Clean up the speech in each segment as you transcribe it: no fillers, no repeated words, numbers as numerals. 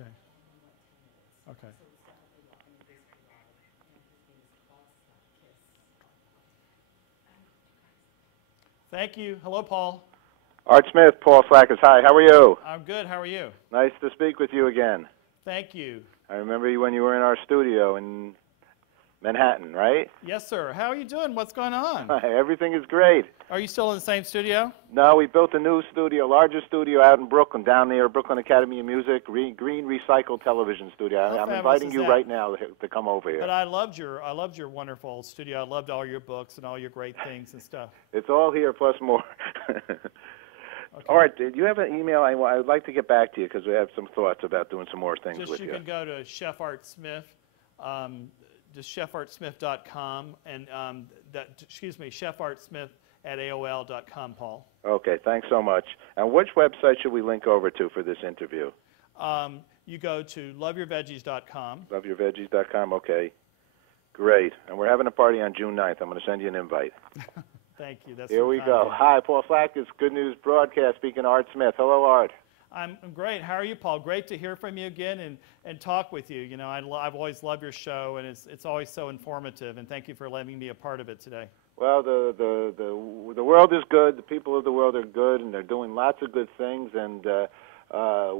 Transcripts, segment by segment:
Okay. Okay. Thank you. Hello, Paul. Art Smith, Paul Flackers. Hi, how are you? I'm good. How are you? Nice to speak with you again. Thank you. I remember you when you were in our studio in Manhattan, right? Yes, sir. How are you doing? What's going on? Everything is great. Are you still in the same studio? No, we built a new studio, larger studio out in Brooklyn, down near Brooklyn Academy of Music, green recycled television studio. How I'm fabulous inviting is you that? right now to come over here. But I loved your wonderful studio. I loved all your books and all your great things and stuff. It's all here plus more. Okay. All right, do you have an email? I would like to get back to you because we have some thoughts about doing some more things with you. You can go to Chef Art Smith, just chefartsmith.com, and chefartsmith@aol.com, Paul. Okay, thanks so much. And which website should we link over to for this interview? You go to loveyourveggies.com. Loveyourveggies.com, okay. Great. And we're having a party on June 9th. I'm going to send you an invite. Thank you. Here we go. Hi, Paul Flackers, Good News Broadcast, speaking Art Smith. Hello, Art. I'm great. How are you, Paul? Great to hear from you again and talk with you. You know, I've always loved your show, and it's always so informative, and thank you for letting me be a part of it today. Well, the world is good. The people of the world are good, and they're doing lots of good things and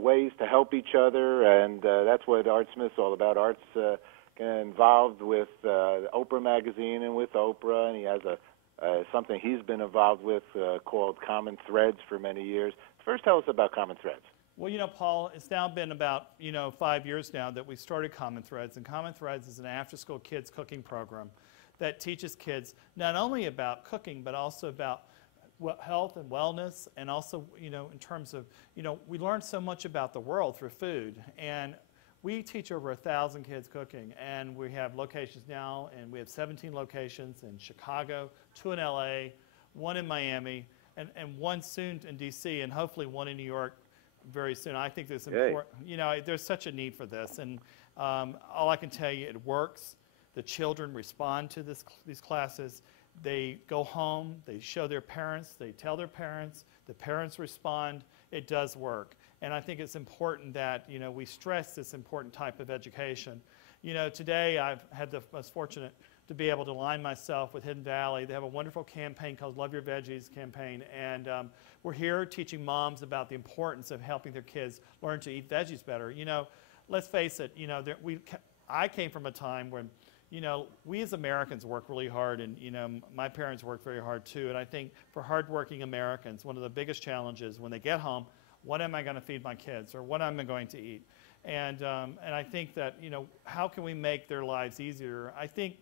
ways to help each other, and that's what Art Smith's all about. Art's involved with Oprah Magazine and with Oprah, and he has something he's been involved with called Common Threads for many years. First, tell us about Common Threads. Well, you know, Paul, it's now been about 5 years now that we started Common Threads, and Common Threads is an after-school kids cooking program that teaches kids not only about cooking but also about health and wellness, and also in terms of we learn so much about the world through food, and we teach over 1,000 kids cooking, and we have locations now, and we have 17 locations in Chicago, 2 in LA, 1 in Miami, and 1 soon in DC, and hopefully 1 in New York very soon. I think there's important, there's such a need for this, and all I can tell you, it works. The children respond to these classes. They go home, they show their parents, they tell their parents, the parents respond. It does work. And I think it's important that we stress this important type of education. Today I've had the most fortunate to be able to align myself with Hidden Valley. They have a wonderful campaign called Love Your Veggies campaign, and we're here teaching moms about the importance of helping their kids learn to eat veggies better. Let's face it. I came from a time when we as Americans work really hard, and my parents worked very hard too. And I think for hardworking Americans, one of the biggest challenges when they get home, what am I going to feed my kids, or what am I going to eat? And I think that how can we make their lives easier? I think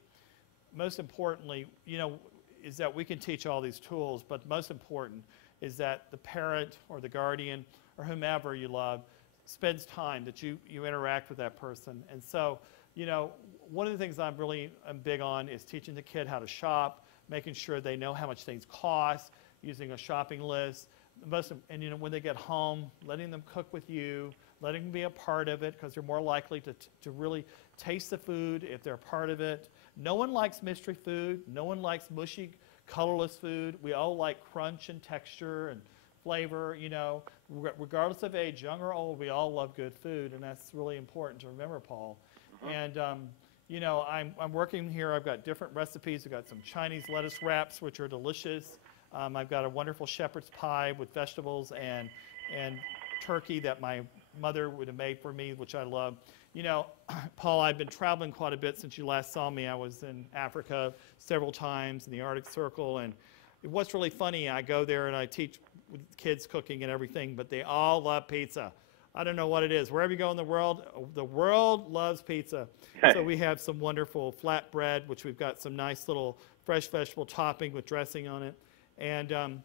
most importantly, is that we can teach all these tools, but most important is that the parent or the guardian or whomever you love spends time, that you interact with that person. And so, one of the things I'm big on is teaching the kid how to shop, making sure they know how much things cost, using a shopping list. And when they get home, letting them cook with you, letting them be a part of it, because they're more likely to really taste the food if they're a part of it. No one likes mystery food. No one likes mushy, colorless food. We all like crunch and texture and flavor. Regardless of age, young or old, we all love good food, and that's really important to remember, Paul. And I'm working here. I've got different recipes. I've got some Chinese lettuce wraps, which are delicious. I've got a wonderful shepherd's pie with vegetables and turkey that my mother would have made for me, which I love. Paul, I've been traveling quite a bit since you last saw me. I was in Africa several times in the Arctic Circle, and what's really funny, I go there and I teach kids cooking and everything, but they all love pizza. I don't know what it is. Wherever you go in the world loves pizza. So we have some wonderful flatbread, which we've got some nice little fresh vegetable topping with dressing on it. And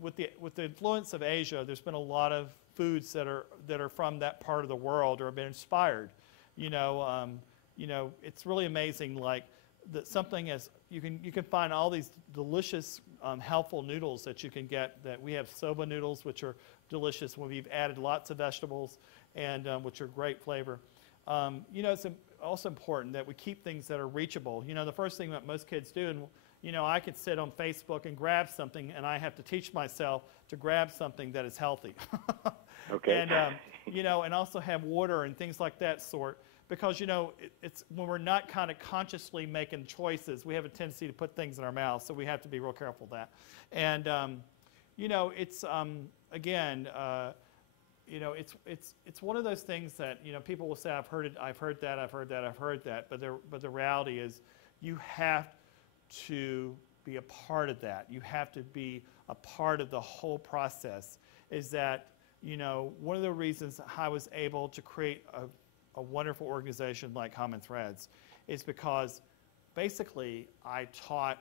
with the influence of Asia, there's been a lot of foods that are from that part of the world or have been inspired. It's really amazing. Like that something as you can find all these delicious, healthful noodles that you can get. That we have soba noodles, which are delicious when we've added lots of vegetables and which are great flavor. It's also important that we keep things that are reachable. The first thing that most kids do, and you know, I could sit on Facebook and grab something, and I have to teach myself to grab something that is healthy. Okay. And, you know, and also have water and things like that sort. Because, you know, it's when we're not kind of consciously making choices, we have a tendency to put things in our mouth, so we have to be real careful of that. And, you know, it's, again, you know, it's one of those things that, you know, people will say, I've heard it, I've heard that, I've heard that, I've heard that. But the reality is you have to be a part of that. You have to be a part of the whole process. Is that, you know, one of the reasons I was able to create a wonderful organization like Common Threads is because basically I taught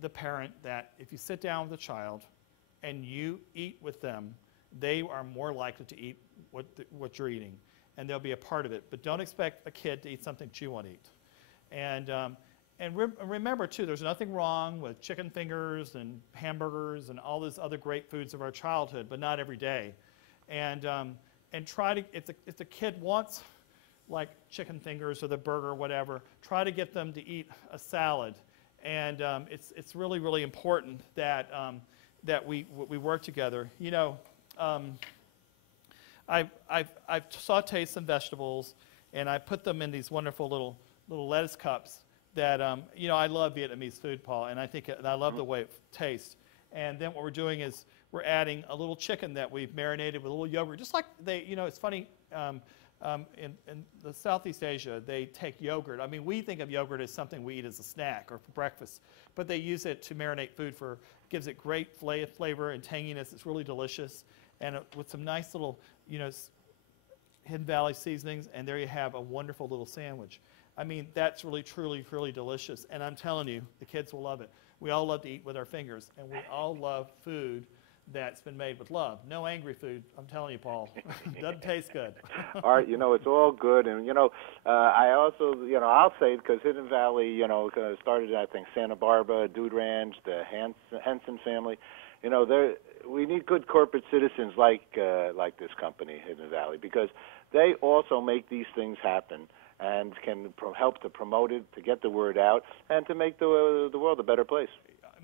the parent that if you sit down with a child and you eat with them, they are more likely to eat what you're eating, and they'll be a part of it. But don't expect a kid to eat something that you want to eat. And remember, too, there's nothing wrong with chicken fingers and hamburgers and all those other great foods of our childhood, but not every day. And try to, if the kid wants like chicken fingers or the burger or whatever, try to get them to eat a salad. And it's really, really important that, that we work together. You know, I've sauteed some vegetables, and I put them in these wonderful little lettuce cups that, you know, I love Vietnamese food, Paul, and I love the way it tastes. And then what we're doing is we're adding a little chicken that we've marinated with a little yogurt, just like they, you know, it's funny, in the Southeast Asia, they take yogurt. I mean, we think of yogurt as something we eat as a snack or for breakfast, but they use it to marinate food gives it great flavor and tanginess. It's really delicious. And with some nice little, you know, Hidden Valley seasonings, and there you have a wonderful little sandwich. I mean, that's really, truly, really delicious. And I'm telling you, the kids will love it. We all love to eat with our fingers, and we all love food that's been made with love. No angry food, I'm telling you, Paul. Doesn't taste good. Art, you know, it's all good. And, you know, I also, you know, I'll say it because Hidden Valley, you know, started, I think, Santa Barbara, Dude Ranch, the Henson family. You know, we need good corporate citizens like this company, Hidden Valley, because they also make these things happen and can help to promote it, to get the word out, and to make the world a better place.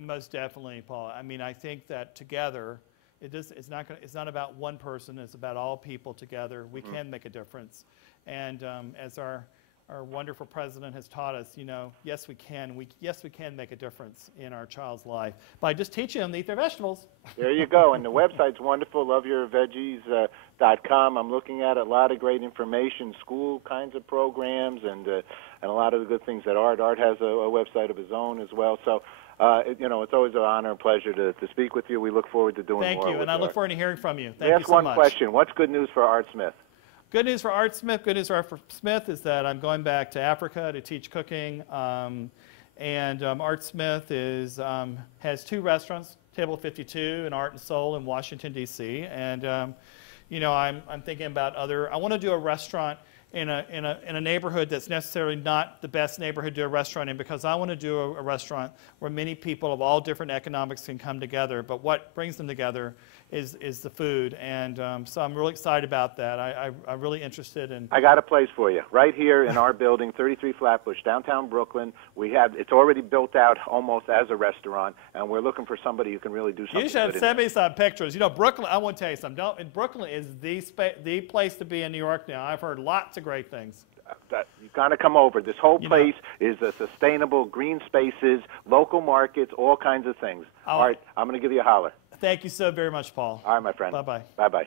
Most definitely, Paul. I mean, I think that together, it's not about one person. It's about all people together. We can make a difference. And as our wonderful president has taught us, you know, yes, we can. Yes, we can make a difference in our child's life by just teaching them to eat their vegetables. There you go. And the website's wonderful, loveyourveggies.com. I'm looking at a lot of great information, school kinds of programs, and a lot of the good things that Art has a website of his own as well. So, you know, it's always an honor and pleasure to speak with you. We look forward to doing more. Thank you, and I look forward to hearing from you. Thank you so much. Ask one question. What's good news for Art Smith? Good news for Art Smith. Good news for Art Smith is that I'm going back to Africa to teach cooking. Art Smith has 2 restaurants, Table 52 and Art and Soul in Washington, D.C. And, you know, I'm thinking about I want to do a restaurant in a neighborhood that's necessarily not the best neighborhood to do a restaurant in, because I want to do a restaurant where many people of all different economics can come together. But what brings them together is the food, and so I'm really excited about that. I'm really interested in. I got a place for you right here in our building, 33 Flatbush, downtown Brooklyn. It's already built out almost as a restaurant, and we're looking for somebody who can really do something. You should send me some pictures. You know, Brooklyn. I want to tell you something. Brooklyn is the place to be in New York now. I've heard lots of great things. You've got to come over. This whole place is a sustainable, green spaces, local markets, all kinds of things. All right, I'm going to give you a holler. Thank you so very much, Paul. All right, my friend. Bye-bye. Bye-bye.